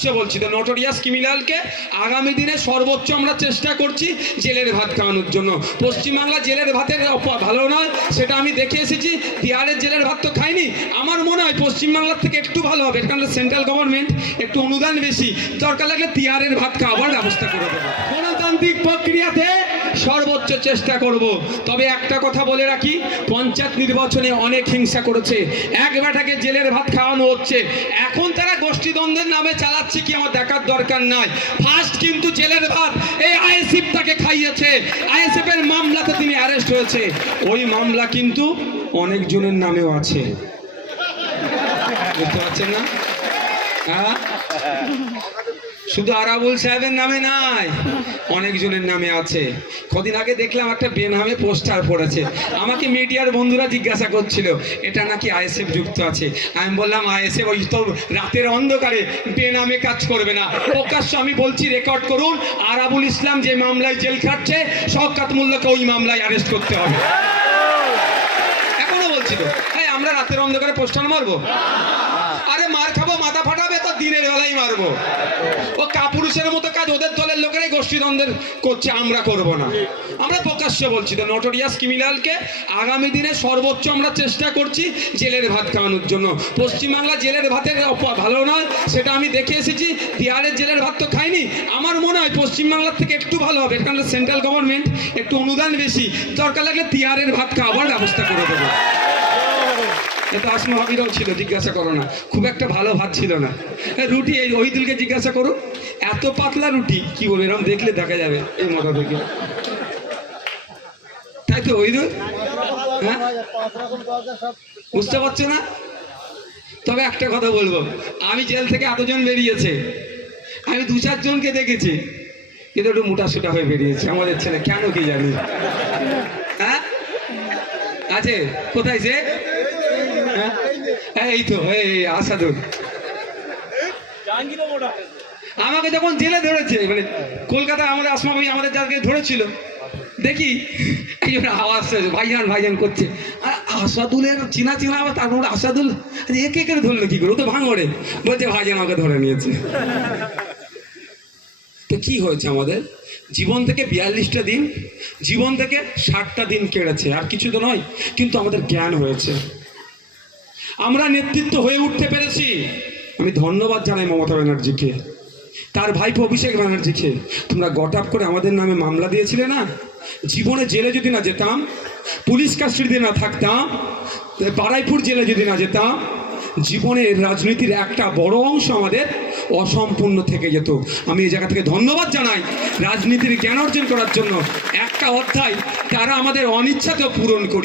সে বলছি তো নোটোরিয়াস ক্রিমিনালকে আগামী দিনে সর্বোচ্চ আমরা চেষ্টা করছি জেলের ভাত খাওয়ানোর জন্য। পশ্চিমবাংলা জেলের ভাতের ভালো নয় সেটা আমি দেখে এসেছি। বিহারের জেলের ভাত তো খাইনি। আমার মনে হয় পশ্চিমবাংলার থেকে একটু ভালো হবে, কারণ সেন্ট্রাল গভর্নমেন্ট একটু অনুদান বেশি, দরকার লাগলে তিহারের ভাত খাওয়াবার ব্যবস্থা করে দেবো। গণতান্ত্রিক প্রক্রিয়াতে সর্বোচ্চ চেষ্টা করব। তবে একটা কথা বলে রাখি, পঞ্চায়েত নির্বাচনে অনেক হিংসা করেছে, এক বেটাকে জেলের ভাত খাওয়ানো হচ্ছে। এখন তারা গোষ্ঠীদ্বন্দ্বের নামে চালাচ্ছে কি আমার দেখার দরকার নাই। ফার্স্ট কিন্তু জেলের ভাত এই আইএসএফ তাকে খাইয়েছে। আইএসএফ এর মামলাতে তিনি অ্যারেস্ট হয়েছে। ওই মামলা কিন্তু অনেকজনের নামেও আছে, বুঝতে পারছেন না? হ্যাঁ, শুধু আরাবুল সাহেবের নামে নাই, অনেকজনের নামে আছে। কদিন আগে দেখলাম একটা বেনামে পোস্টার পড়েছে, আমাকে মিডিয়ার বন্ধুরা জিজ্ঞাসা করছিল এটা নাকি আইএসএফ যুক্ত আছে। আমি বললাম আইএসএফ ওই তো রাতের অন্ধকারে বেনামে কাজ করবে না। প্রকাশ্য আমি বলছি, রেকর্ড করুন, আরাবুল ইসলাম যে মামলায় জেল খাটছে শওকত মোল্লাকে ওই মামলায় অ্যারেস্ট করতে হবে। এখনো বলছিল হ্যাঁ আমরা রাতের অন্ধকারে পোস্টার মারবো? আরে মার খাবো, মাথা ফাটাবে তো দিনের বেলায় মারবো। ও কাপুরুষের মতো কাজ ওদের দলের লোকেরাই গোষ্ঠীদ্বন্দ্বের করছে, আমরা করব না। আমরা প্রকাশ্য বলছি তো নোটোরিয়াস ক্রিমিনালকে আগামী দিনে সর্বোচ্চ আমরা চেষ্টা করছি জেলের ভাত খাওয়ানোর জন্য। পশ্চিমবাংলা জেলের ভাতের ভালো নয় সেটা আমি দেখে এসেছি। বিহারের জেলের ভাত তো খাইনি। আমার মনে হয় পশ্চিমবাংলার থেকে একটু ভালো হবে, কারণ সেন্ট্রাল গভর্নমেন্ট একটু অনুদান বেশি, দরকার লাগলে তিহারের ভাত খাওয়াবার ব্যবস্থা করে দেবো। এটা আসমা ভাবিরাও ছিল, জিজ্ঞাসা করো না, খুব একটা ভালো ভাত ছিল না। রুটি এই ওহিদুলকে জিজ্ঞাসা করো, এত পাতলা রুটি কি বলবে, এরকম দেখলে দেখা যাবে এই মতো দেখে, তাই তো ওহিদুল? হ্যাঁ, বুঝতে পারছো না? তবে একটা কথা বলবো, আমি জেল থেকে এতজন বেরিয়েছে, আমি 2-4 জনকে দেখেছি কিন্তু একটু মোটা সোটা হয়ে বেরিয়েছে আমাদের ছেলে, কেন কি জানি। হ্যাঁ আছে, কোথায় সে? এই তো এই আসাদুল আমাকে যখন জেলে ধরেছে, মানে কলকাতায় আমাদের আসমা ভাই আমাদের যাকে ধরেছিল, দেখি একজন আওয়াজ ভাইজান ভাইজান করছে, আর আসাদুলের চিনা চিনা আবার, তারপর আসাদুল একে একে ধরলো কি করে, ও তো ভাঙড়ে, বলছে ভাইজান আমাকে ধরে নিয়েছে। তো কি হয়েছে, আমাদের জীবন থেকে 42টা দিন, জীবন থেকে 60টা দিন কেড়েছে, আর কিছু তো নয়, কিন্তু আমাদের জ্ঞান হয়েছে, আমরা নেতৃত্ব হয়ে উঠতে পেরেছি। আমি ধন্যবাদ জানাই মমতা ব্যানার্জিকে, তার ভাইপো অভিষেক ব্যানার্জিকে। তোমরা গটাপ করে আমাদের নামে মামলা দিয়েছিলে না, জীবনে জেলে যদি না যেতাম, পুলিশ কাস্টডিতে না থাকতাম, বারাইপুর জেলে যদি না যেতাম, জীবনের রাজনীতির একটা বড় অংশ আমাদের অসম্পূর্ণ থেকে যেত। আমি এই জায়গা থেকে ধন্যবাদ জানাই রাজনীতির জ্ঞান অর্জন করার জন্য একটা অধ্যায় তারা আমাদের অনিচ্ছাতেও পূরণ করি।